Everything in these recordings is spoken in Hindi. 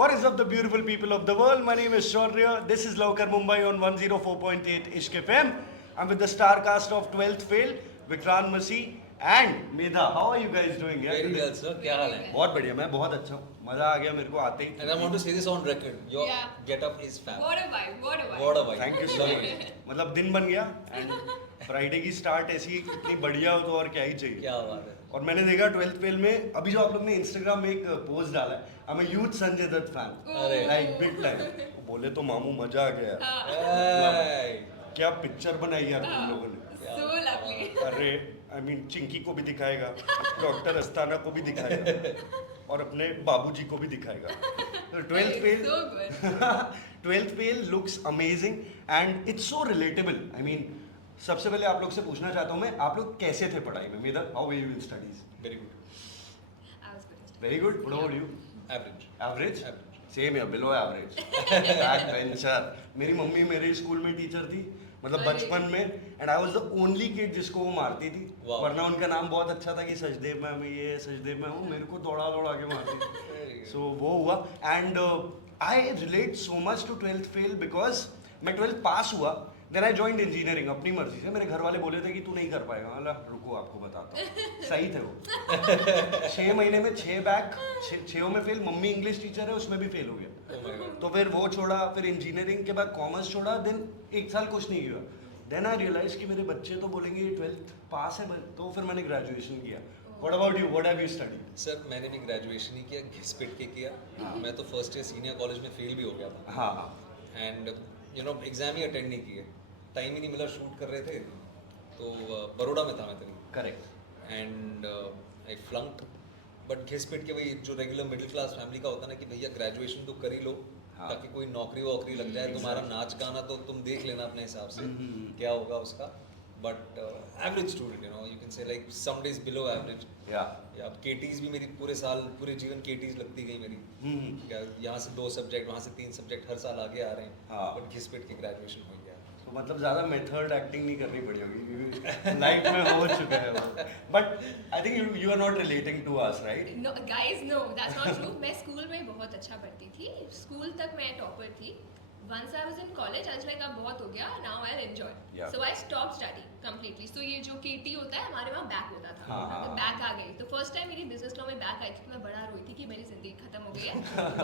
What is up, the beautiful people of the world? My name is Shaurya. This is Laukar Mumbai on 104.8 Ishq FM. I'm with the star cast of 12th Fail, Vikrant Masi and Medha. How are you guys doing? Very well, sir. क्या हाल है? बहुत बढ़िया, मैं बहुत अच्छा हूँ. मजा आ गया मेरे को आते ही. And I want to say this on record. Your Yeah. get-up is fab. What a vibe, what a vibe. What a vibe. Thank you so much. मतलब दिन बन गया and फ्राइडे की स्टार्ट ऐसी इतनी बढ़िया हो तो और क्या ही चाहिए. क्या बात है. और मैंने देखा 12th फेल में अभी जो आप लोग ने इंस्टाग्राम में एक पोस्ट डाला है, I'm a huge Sanjay Dutt fan. अरे. Like big time. बोले तो मामू मजा आ गया. Hey. क्या पिक्चर बनाई यार तुम लोगों ने. So lovely. अरे आई मीन चिंकी को भी दिखाएगा, डॉक्टर अस्ताना को भी दिखाएगा और अपने बाबूजी को भी दिखाएगा. तो 12th fail, So good. 12th fail looks amazing and it's so relatable. I mean, सबसे पहले आप लोग से पूछना चाहता हूँ मैं, आप लोग कैसे थे पढ़ाई में? मेरा how were you in studies? Very good. I was good. Very good. What about you? Average. Average? Average. Same here, below average. Backbencher. मेरी मम्मी मेरे स्कूल में टीचर थी, मतलब अरे। बचपन में, and I was the only kid जिसको वो मारती थी. Wow. वरना उनका नाम बहुत अच्छा था कि सचदेव मैम ये सचदेव मैम वो मेरे को दौड़ा दौड़ा के मारती थी. Very good. सो वो हुआ and I relate so much to 12th fail because मैं 12th पास हुआ, देन आई जॉइंड इंजीनियरिंग अपनी मर्जी से. मेरे घर वाले बोले थे कि तू नहीं कर पाएगा. मतलब रुको आपको बताता हूँ. सही थे वो. 6 महीने में 6 बैक, 6 में फेल. मम्मी इंग्लिश टीचर है, उसमें भी फेल हो गया. Oh my God. तो फिर वो छोड़ा, फिर इंजीनियरिंग के बाद कॉमर्स छोड़ा, देन 1 साल कुछ नहीं किया. देन आई रियलाइज कि मेरे बच्चे तो बोलेंगे 12th पास है, तो फिर मैंने ग्रेजुएशन किया. What about you? What have you studied? Sir मैंने भी ग्रेजुएशन ही किया, घिसपिट के किया. मैं तो फर्स्ट ईयर सीनियर कॉलेज में फेल भी हो गया था. हाँ हाँ. And you know exam he attend नहीं किए. टाइम ही नहीं मिला, शूट कर रहे थे. तो बड़ोड़ा में था मैं तभी. Correct. And I flunk. But घिसपिट के वही जो रेगुलर मिडिल क्लास फैमिली का होता है ना कि भैया ग्रेजुएशन तो कर ही लो, हाँ. ताकि कोई नौकरी वोकरी लग जाए. तुम्हारा नाच गाना तो तुम देख लेना अपने हिसाब से क्या होगा उसका. But average student, you know, you can say like some days below average. Yeah. अब केटीज भी मेरी पूरे साल पूरे जीवन केटीज लगती गई मेरी. क्या यहाँ से 2 सब्जेक्ट, वहाँ से 3 सब्जेक्ट हर साल आगे आ रहे हैं. हाँ. बट घिसपिट के ग्रेजुएशन हो गया. तो मतलब ज़्यादा मेथड एक्टिंग नहीं करनी पड़ी होगी, लाइफ में हो चुका है वो. But I think you are not relating to us, right? No, guys, no, that's not true. मैं स्कूल में बहुत अच्छा पढ़ती थी. स्कूल तक मैं टॉपर थी. Once I was in college, I was like अब बहुत हो गया. Now I'll enjoy. Yeah. So I stopped studying completely. So ये जो KT होता है हमारे वहाँ बैक होता था. हाँ, हाँ. तो बैक आ गई. तो फर्स्ट टाइम मेरी बिजनेस लॉ में बैक आई थी तो मैं बड़ा रोई थी कि मेरी जिंदगी खत्म हो गई है.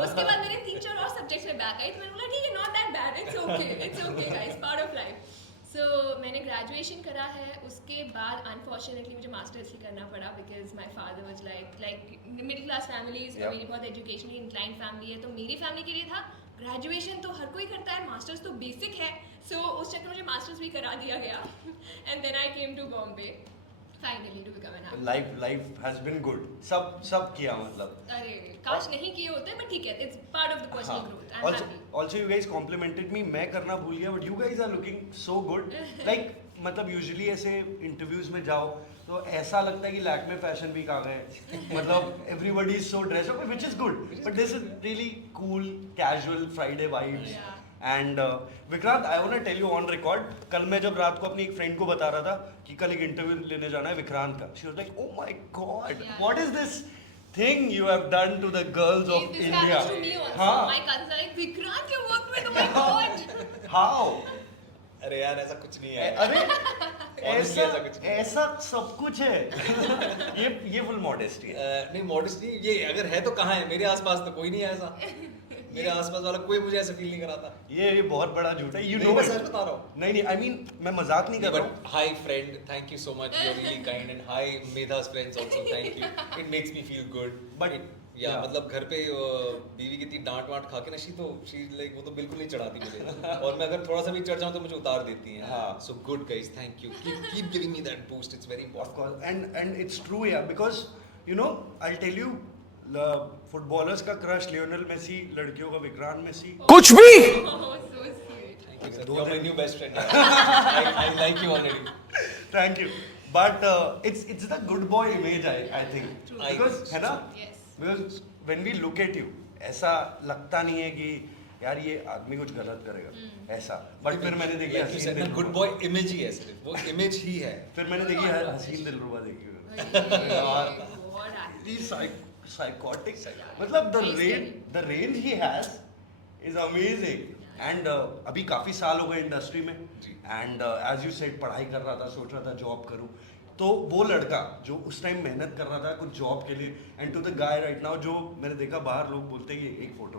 उसके बाद मेरे 3-4 और सब्जेक्ट्स में बैक आई तो मैंने बोला ठीक है, not that bad, it's okay guys, part of life. So मैंने ग्रेजुएशन करा है. उसके बाद अनफॉर्चुनेटली मुझे मास्टर्स ही करना पड़ा because my father was like middle class families. Yeah. मेरी बहुत एजुकेशनली इंक्लाइंड फैमिली है, तो मेरी फैमिली के लिए था ग्रेजुएशन तो हर कोई करता है, मास्टर्स तो बेसिक है. सो उस चक्कर मुझे मास्टर्स भी करा दिया गया. And then I came to Bombay finally to become an artist. Life has been good. सब किया मतलब. अरे काश नहीं किए होते, बट ठीक है, it's part of the personal growth. I am happy. Also you guys complimented me. मैं करना भूल गया, but you guys are looking so good. Like मतलब यूजुअली ऐसे इंटरव्यूज में जाओ तो ऐसा लगता है कि लैक में फैशन वीक आ गए. मतलब everybody is so dress up, which is good, but this is really cool casual Friday vibes. Yeah. And Vikrant, I want to tell you on record, कल मैं जब रात को अपनी एक फ्रेंड को बता रहा था कि कल एक इंटरव्यू लेने जाना है विक्रांत का, she was like oh my God, Yeah. What is this thing you have done to the girls of This India. happens to me also. हाँ. My cousins are like, Vikrant, you work with, oh my god. How? अरे यार ऐसा कुछ नहीं है. अरे Honestly, ऐसा कुछ नहीं है. ऐसा सब कुछ है. ये फुल मॉडेस्टी है. नहीं मॉडेस्टी, ये अगर है तो कहाँ है? मेरे आसपास तो कोई नहीं है ऐसा. मेरे आसपास वाला कोई मुझे ऐसा फील नहीं कराता. ये बहुत बड़ा झूठ है. यू नहीं, नो मैं सच बता रहा हूँ. नहीं आई मीन मैं मजाक नहीं कर रहा हूँ. But hi friend, thank you so much. You're really kind. And hi Medha's friends also, thank you. It makes me feel good. But yeah, मतलब घर पे बीवी कितनी डांट वांट खा के ना, शी लाइक वो तो बिल्कुल नहीं चढ़ाती मुझे. और मैं अगर थोड़ा सा भी चढ़ जाऊँ तो मुझे उतार देती हैं. हाँ. So good guys, thank you. Keep giving me that boost. It's very Of important. course, and it's true, yeah, because you know I'll tell you, footballers का क्रश लियोनेल मेसी, लड़कियों का विक्रांत मेसी. कुछ भी. Oh, so sweet. Thank you, sir. दो You're my दिन- new best friend. I like you already. Thank you. But it's the good boy image, I think. True. Because है ना? Yes. Because when we look at you, ऐसा लगता नहीं है कि यार ये आदमी कुछ गलत करेगा ऐसा. बट फिर मैंने देखी Like you हसीन said, ना, good दिलरुबा. boy image ही है सिर्फ. वो image ही है. फिर मैंने देखी हसीन दिलरुबा देखी. What acting. Psychotic. मतलब the Very rate, scary. the range he has is amazing. And अभी काफ़ी साल हो गए इंडस्ट्री में, एंड एज यू सेड पढ़ाई कर रहा था, सोच रहा था जॉब करूँ, तो वो लड़का जो उस टाइम मेहनत कर रहा था कुछ जॉब के लिए, and to the guy right now जो मैंने देखा बाहर लोग बोलते हैं ये एक photo,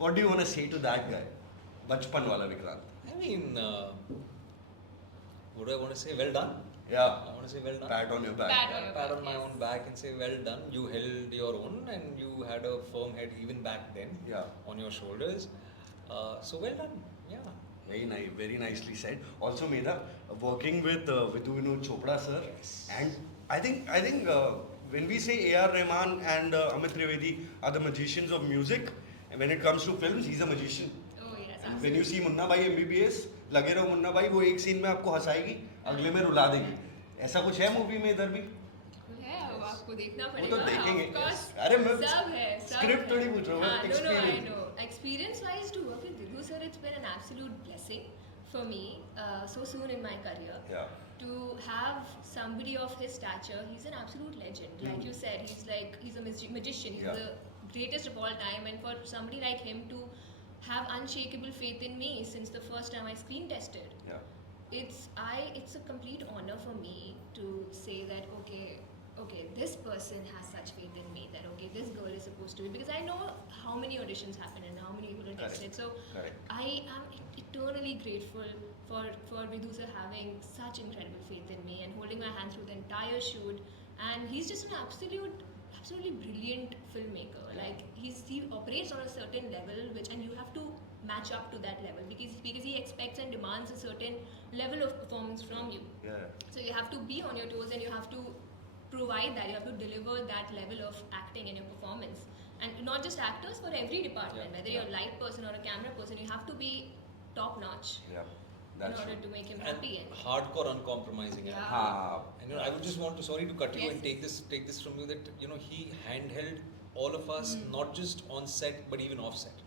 what do you want to say to that guy, बचपन वाला Vikrant? I mean, what do I want to say? Well done. या I want to say well done. PAT on your back. Pat on your Pat on back, my yes. own back and say well done. You held your own and you had a firm head even back then Yeah. on your shoulders. So well done. Yeah. Very nice, very nicely said. Also, Medha, working with Vidhu Vinod Chopra sir, Yes. and I think when we say A.R. Rahman and Amit Trivedi are the magicians of music, and when it comes to films, he's a magician. Oh yes, When you see Munna भाई MBBS, लगे रहो मुन्ना भाई, वो एक सीन में आपको हंसाएगी, अगले में रुला देगी. ऐसा कुछ है मूवी में इधर भी? है, वो आपको देखना वो पड़ेगा. तो देखेंगे. Of course, अरे मैं सब है, सब स्क्रिप्ट है. थोड़ी पूछ रहा हूँ, हाँ, no, I experience. know. Experience-wise, to work with Vidhu sir, it's been an absolute blessing for me so soon in my career. Yeah. To have somebody of his stature, he's an absolute legend. Like you said, he's a magician. He's Yeah. the greatest of all time, and for somebody like him to have unshakable faith in me since the first time I screen tested, Yeah. it's a complete honor for me to say that okay, this person has such faith in me that okay, this girl is supposed to be, because I know how many auditions happen and how many people are Correct. tested. So Correct. I am eternally grateful for Vidhu sir having such incredible faith in me and holding my hand through the entire shoot. And he's just an absolutely brilliant filmmaker. Like he operates on a certain level, and you have to match up to that level because he expects and demands a certain level of performance from you. Yeah. So you have to be on your toes and you have to provide that. You have to deliver that level of acting in your performance. And not just actors, for every department, Yeah. whether you're a light person or a camera person, you have to be top notch Yeah. in That's order true. to make him And happy. hardcore uncompromising. Yeah. हाँ. And I would just want to, sorry to cut you Yes. and take this from you, that he handheld all of us, not just on set but even off set.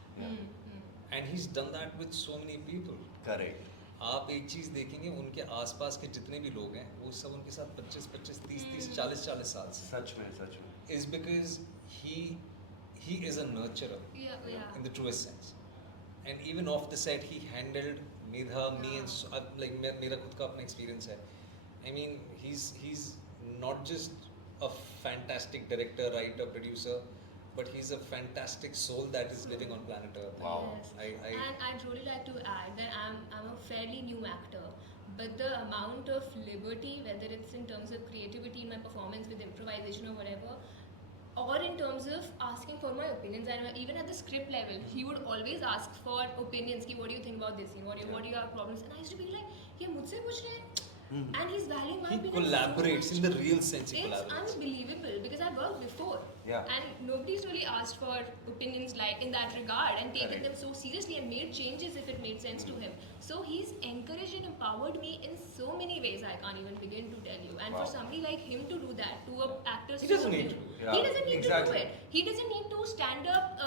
And he's done that with so many people. Correct. आप एक चीज़ देखेंगे, उनके आसपास के जितने भी लोग हैं वो सब उनके साथ 25, 30, 40 साल से, सच में. is because he is a nurturer Yeah. in the truest sense. And even off the set he handled Medha, me, and so, like मेरा खुद का अपना experience है. I mean he's not just a fantastic director, writer, producer, but he's a fantastic soul that is living on planet Earth. Wow. Yes. I And I'd really like to add that I'm a fairly new actor, but the amount of liberty, whether it's in terms of creativity in my performance with improvisation or whatever, or in terms of asking for my opinions, and even at the script level, he would always ask for opinions. Ki, what do you think about this scene? What do you have problems? And I used to be like, ये मुझसे पूछ रहे हैं, and he's valuing my he opinion collaborates so in much. the real sense. He It's collaborates. unbelievable because I've worked before, Yeah. and nobody's really asked for opinions like in that regard and taken Correct. them so seriously and made changes if it made sense to him. So he's encouraged and empowered me in so many ways I can't even begin to tell you. And Wow. for somebody like him to do that to a actor, He so doesn't need new, to. Yeah, he doesn't need exactly. to do it. He doesn't need to stand up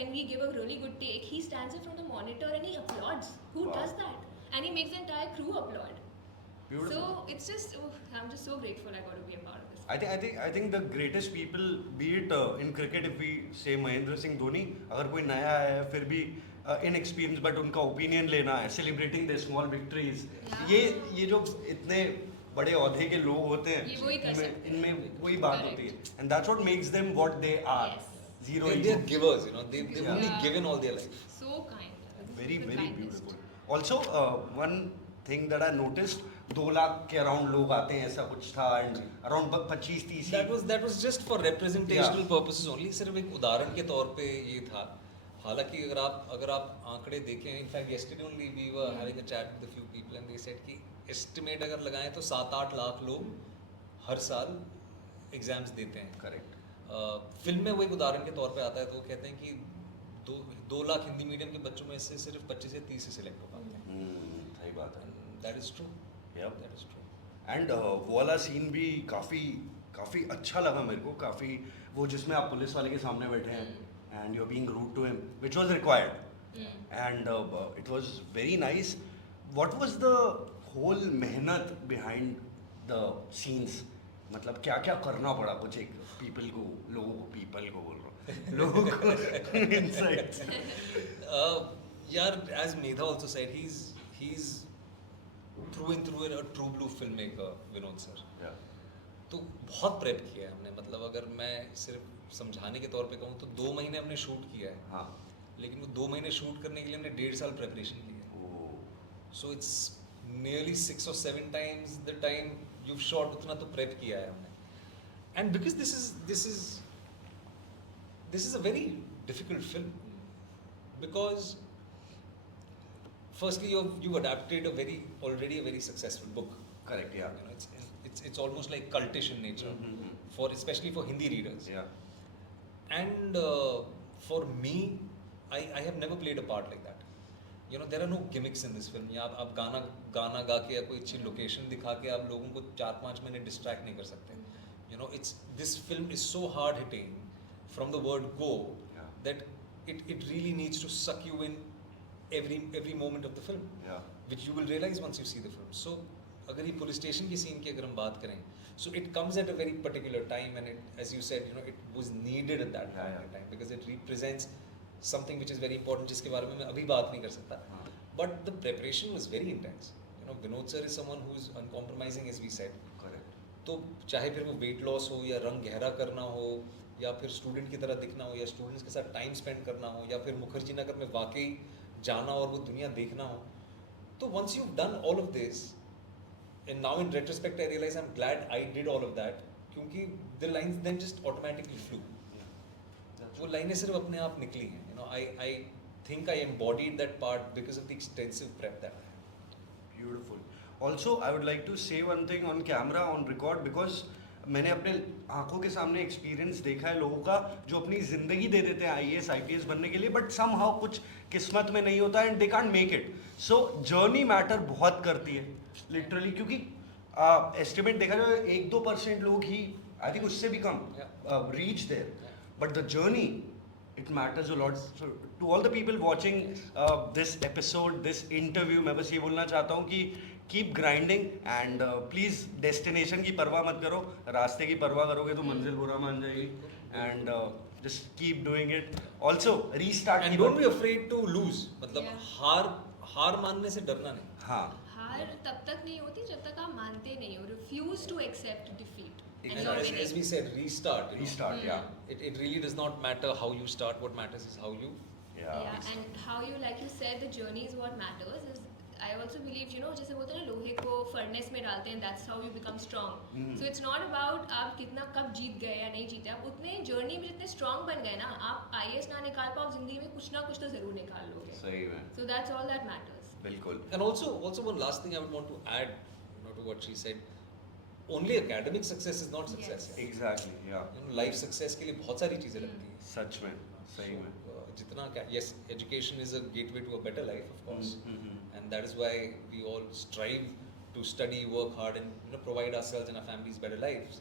when we give a really good take. He stands up from the monitor and he applauds. Who Wow. does that? And he makes the entire crew applaud. Beautiful. So it's just, I'm just so grateful I got to be a part of this. I think the greatest people, be it in cricket, if we say Mahendra Singh Dhoni, अगर कोई नया है फिर भी inexperienced but उनका opinion लेना है, celebrating their small victories, Yeah. ये जो इतने बड़े औहदे के लोग होते हैं, ये वही कर सकते हैं. इनमें वही बात Correct. होती है, and that's what makes them what they are. Yes. Zero They're ego. givers, they've Yeah. only Yeah. given all their life. So kind. Very The very kindest. beautiful. Also, one thing that I noticed, 2 lakh के अराउंड लोग आते हैं ऐसा कुछ था, and around 25-30 That was just for representational Yeah. purposes only. सिर्फ एक उदाहरण के तौर पे ये था. हालांकि अगर आप आंकड़े देखें, in fact yesterday only we were having a chat with a few people and they said कि estimate अगर लगाएं तो 7-8 लाख लोग हर साल एग्जाम्स देते हैं. करेक्ट. फिल्म में वो एक उदाहरण के तौर पे आता है तो वो कहते हैं कि 2 लाख हिंदी मीडियम के बच्चों में से सिर्फ 25 से 30 से सिलेक्ट हो पाते हैं. सही बात है. That is true. Yep. That is true. And वो वाला सीन भी काफ़ी अच्छा लगा मेरे को, काफ़ी वो जिसमें आप पुलिस वाले के सामने बैठे हैं and you are being rude to him which was required and it was very nice. What was the whole मेहनत बिहाइंड द सीन्स, मतलब क्या क्या करना पड़ा कुछ एक लोगों को पीपल को बोल रहा हूँ लोगों को insights. यार, as Medha also said, he's through and through a true blue filmmaker, Vinod sir. Yeah. तो बहुत प्रेप किया है हमने, मतलब अगर मैं सिर्फ समझाने के तौर पे कहूँ तो 2 महीने हमने शूट किया है, हाँ. लेकिन वो 2 महीने शूट करने के लिए हमने 1.5 साल प्रेपरेशन की है. Oh. So it's nearly 6 or 7 times the time you've shot, उतना तो प्रेप किया है हमने. And because this is a very difficult film, because firstly you've adapted already a very successful book. Correct. Yeah. You know, it's almost like cultish in nature, Mm-hmm. for especially for Hindi readers. Yeah. And for me, I have never played a part like that. You know, there are no gimmicks in this film. या आप गाना गा के या कोई अच्छी लोकेशन दिखा के आप लोगों को 4-5 मिनट डिस्ट्रैक्ट नहीं कर सकते. You know, this film is so hard hitting from the word go, Yeah. that it really needs to suck you in every moment of the film, Yeah. which you will realize once you see the film. So अगर ये पुलिस स्टेशन की सीन की अगर हम बात करें, so it comes at a very particular time, and it, as you said, you know, it was needed at that point in time, because it represents something which is very important, जिसके बारे में मैं अभी बात नहीं कर सकता. But the preparation was very intense. You know, Vinod sir is someone who is uncompromising, as we said. Correct. तो चाहे फिर वो वेट लॉस हो, या रंग गहरा करना हो, या फिर स्टूडेंट की तरह दिखना हो, या स्टूडेंट्स के साथ टाइम स्पेंड करना हो, या फिर मुखर्जी नगर में वाकई जाना और वो दुनिया देखना हो. तो once you've done all of this, and now in retrospect I realize I'm glad I did all of that, क्योंकि the lines then just automatically flew. वो लाइनें सिर्फ अपने आप निकली हैं. You know, I think I embodied that part because of the extensive prep that I had. Beautiful. Also, I would like to say one thing on camera, on record, because मैंने अपने आंखों के सामने एक्सपीरियंस देखा है लोगों का जो अपनी ज़िंदगी दे देते हैं IAS IPS बनने के लिए, बट समहाउ कुछ किस्मत में नहीं होता and they can't make it. So journey matter बहुत करती है लिटरली, क्योंकि एस्टिमेट देखा जाए 1-2% लोग ही, आई थिंक उससे भी कम reach there, but the journey it matters a lot. So to all the people watching this episode, this interview, मैं बस ये बोलना चाहता हूँ कि keep grinding and please destination की परवाह मत करो, रास्ते की परवाह करोगे तो मंजिल बुरा मान जाएगी. And just keep doing it. Also restart. And don't be afraid to lose. मतलब Yeah. हार मानने से डरना नहीं. हाँ. हार तब तक नहीं होती जब तक आप मानते नहीं हो. Refuse to accept defeat. And And you're as winning. we said, restart. You know. Restart. Yeah. It really does not matter how you start. What matters is how you. Yeah, and how you, like you said, the journey is what matters. Is I also believe, you know, जैसे बोलते हैं ना लोहे को फर्नेस में डालते हैं, that's how you become strong. So it's not about आप कितना कब जीत गए या नहीं जीते, आप उतने जर्नी में जितने स्ट्रांग बन गए ना, आप IAS ना निकाल पाओ जिंदगी में, कुछ ना कुछ तो जरूर निकाल लोगे. सही में. So that's all that matters. बिल्कुल. And also one last thing I would want to add, you know, to what she said. Only academic success is not success. Yes. Exactly. Yeah. You know, life success के लिए बहुत सारी चीजें लगती हैं. सच में. सही में. जितना yes, education is a gateway to a better life, of course, and that is why we all strive to study, work hard, and, you know, provide ourselves and our families better lives.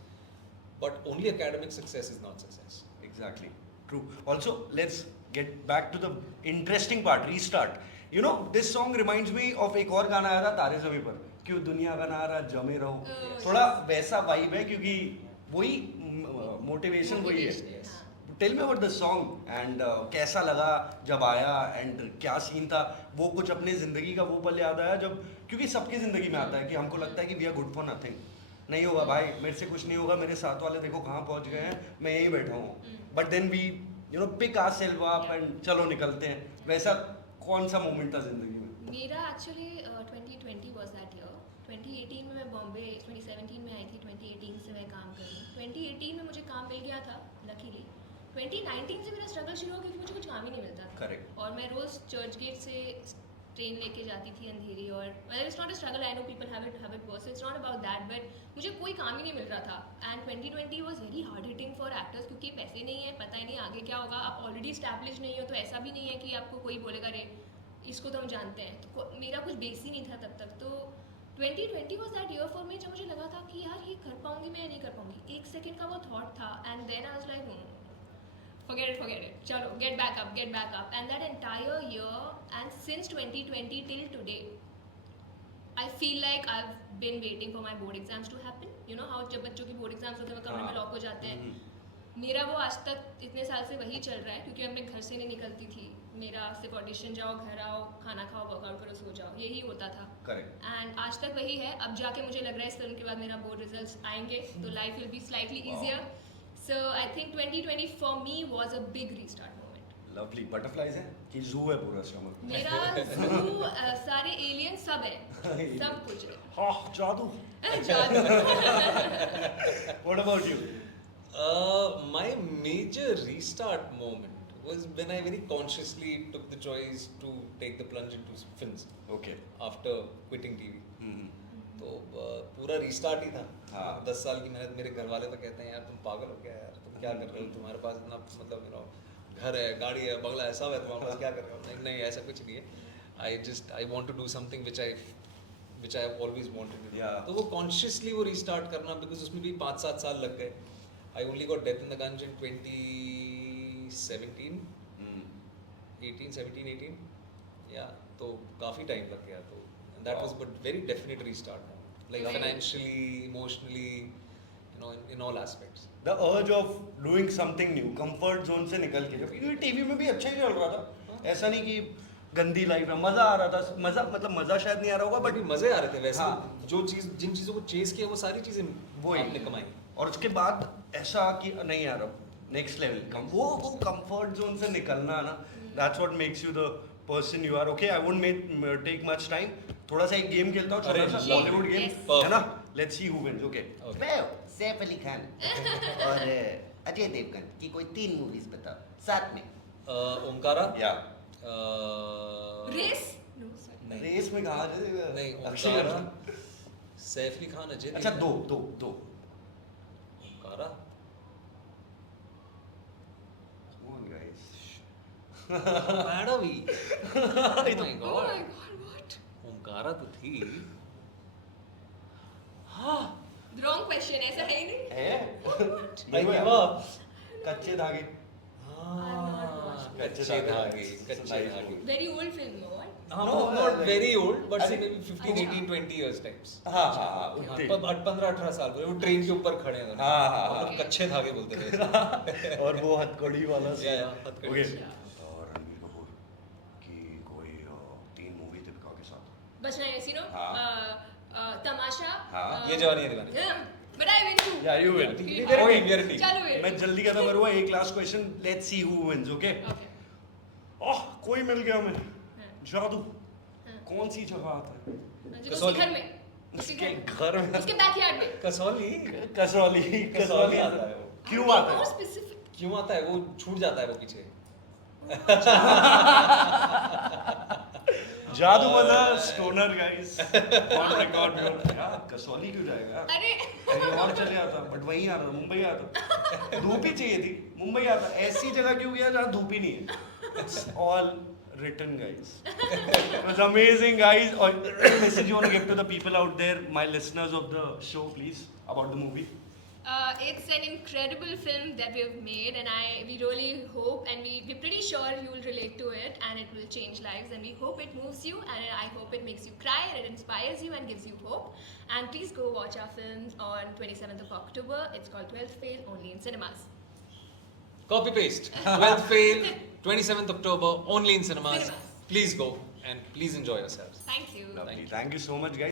But only academic success is not success. Exactly. True. Also, let's get back to the interesting part. Restart. You know, this song reminds me of एक और गाना आया था तारे ज़मीं पर, क्यों दुनिया का नारा जमे रहो. थोड़ा वैसा वाइब है क्योंकि वही मोटिवेशन वही है. Yes. Tell me about the song and कैसा लगा जब आया एंड क्या सीन था, वो कुछ अपने ज़िंदगी का वो पल याद आया जब, क्योंकि सबकी ज़िंदगी में आता है कि हमको लगता है कि we are good for nothing, नहीं होगा भाई मेरे से कुछ नहीं होगा, मेरे साथ वाले देखो कहाँ पहुँच गए हैं, मैं यहीं बैठा हूँ, but then we you know pick ourselves up and चलो निकलते हैं. वैसा कौन सा मोमेंट था ज़िंदगी में? मेरा एक्चुअली 2020 वाज दैट ईयर. 2018 में मैं बॉम्बे 2017 में आई थी, 2018 से मैं काम कर रही हूँ. 2018 में मुझे काम मिल गया था लकीली. 2019 से मेरा स्ट्रगल शुरू हो, क्योंकि मुझे कुछ काम ही नहीं मिलता था. Correct. और मैं रोज़ चर्च गेट से ट्रेन लेके जाती थी अंधेरी, और मतलब it's not a struggle, I know people have it worse, it's not about that, but मुझे कोई काम ही नहीं मिल रहा था. And 2020 was very hard hitting for actors, क्योंकि पैसे नहीं है, पता ही नहीं आगे क्या होगा, आप ऑलरेडी स्टैब्लिश नहीं हो, तो ऐसा भी नहीं है कि आपको कोई बोलेगा रे इसको तो हम जानते हैं. तो मेरा कुछ बेस ही नहीं था तब तक. तो 2020 was that year for me जब मुझे लगा था कि यार ये कर पाऊंगी मैं या नहीं कर पाऊंगी. एक सेकंड का वो थॉट था, and then I was like forget it, chalo, get back up. And that entire year, and since 2020 till today, I feel like I've been waiting for my board exams to happen. You know how जब बच्चों की board exams होते हैं वो कमरे में लॉक हो जाते हैं, मेरा वो आज तक इतने साल से वही चल रहा है क्योंकि अब मैं घर से नहीं निकलती थी. मेरा सिर्फ ऑडिशन जाओ, घर आओ, खाना खाओ, वर्कआउट करो, सो जाओ, यही होता था. करेक्ट. एंड आज तक वही है. अब जाके मुझे लग रहा है इस फिल्म के बाद मेरा बोर्ड रिजल्ट्स आएंगे तो life will be slightly easier. So I think 2020 for me was a big restart moment. Lovely. Butterflies है कि जू है पूरा स्टमक? मेरा zoo, सारे एलियन सब है, सब कुछ है. हाँ, जादू. जादू. What about you? My major restart moment was when I very consciously took the choice to take the plunge into films Okay. after quitting TV. हम्म. तो पूरा रीस्टार्ट ही था. हाँ. 10 साल की मेहनत. मेरे घर वाले तो कहते हैं यार तुम पागल हो क्या यार, तुम क्या कर रहे हो, तुम्हारे पास इतना मतलब घर है, गाड़ी है, बंगला है, सब है, तुम्हारे पास क्या कर रहे हो. नहीं नहीं, ऐसा कुछ नहीं है. I want to do something which I have always wanted to do. Yeah. तो वो consciously वो रीस्टार्ट करना, because उसमें भी 5-7 साल लग गए. I only got Death in the Gunge in 2017, 18. Yeah, तो काफी टाइम लग गया. तो that was but very definite restart, like Right. financially, emotionally, in all aspects. The urge of doing something new, comfort zone से निकल के, क्योंकि टीवी में भी अच्छा ही चल रहा था. ऐसा नहीं कि गंदी लाइफ है, मजा आ रहा था. मजा मतलब मजा शायद नहीं आ रहा होगा बट बट मजे आ रहे थे वैसे. हाँ. जिन चीजों को चेज किया वो सारी चीजें वही. आपने कमाई. और उसके बाद ऐसा कि नहीं यार अब नेक्स्ट लेवल कम, वो कंफर्ट जोन से निकलना ना, that's what makes you the person you are. Okay, I won't take much time. थोड़ा सा एक गेम खेलता हूँ, छोटा सा अरे, बॉलीवुड गेम yes. है ना. Let's see who wins. Okay, Okay. मैं सैफ अली खान और अजय देवगन की कोई 3 मूवीज बताओ साथ में. ओमकारा. या रेस. नहीं. रेस में कहा नहीं, अक्षय ओमकारा, कुमार. सैफ अली खान, अजय अच्छा, देवगन. दो Omkara. Come on, guys. मैडवी. Oh my Oh my God. God, what? Omkara तो थी. हाँ. Wrong question, ऐसा है ही नहीं. है I give up. कच्चे धागे. कच्चे धागे. Very old film, no? What? हाँ, No, not very old, but I say think- maybe 15, 18, 20 years types. हाँ हाँ हाँ उतने. 15-18 साल वो ट्रेन के ऊपर खड़े हैं. हाँ, हाँ, हम लोग हाँ. कच्चे धागे बोलते थे. और वो हथकड़ी वाला या, हथकड़ी. ओके. Yeah. और रणबीर कपूर की कोई 3 मूवी दीपिका के साथ. बचना है, you know? हाँ. तमाशा. हाँ. ये जवानी है दीवानी. But I win too. या you win. We are a team, we are a team. चलो win. मैं जल्दी खत्म करूंगा. एक last question. Let's see who wins. Okay. Okay. Oh, कोई मिल गया मैं. हाँ. जादू. हाँ. कौन सी जगह आता है? जो कसौली. उसके घर में. उसके घर में. उसके बैकयार्ड में. कसौली. कसौली. कसौली आता है वो. क्यों आता More है? specific. क्यों आता है वो? छूट जाता है वो पीछे. जादू मजा स्टोनर गाइस. ऑन रिकॉर्ड यार. कसौली क्यों जाएगा? अरे. कहीं और चले आता, बट वहीं आता, मुंबई आता. धूप ही चाहिए थी, मुंबई आता. ऐसी जगह क्यों गया जहाँ धूप ही नहीं है? It's all written, guys. It was amazing, guys. Or message you want to give to the people out there, my listeners of the show, please, about the movie. It's an incredible film that we've made, and we really hope, and we're pretty sure you will relate to it, and it will change lives, and we hope it moves you, and I hope it makes you cry, and it inspires you and gives you hope. And please go watch our films on 27th of October. It's called 12th Fail, only in cinemas. Copy paste. 12th Fail, 27th October, only in cinemas. Cinemas. Please go and please enjoy yourselves. Thank you. Lovely. Thank you so much, guys.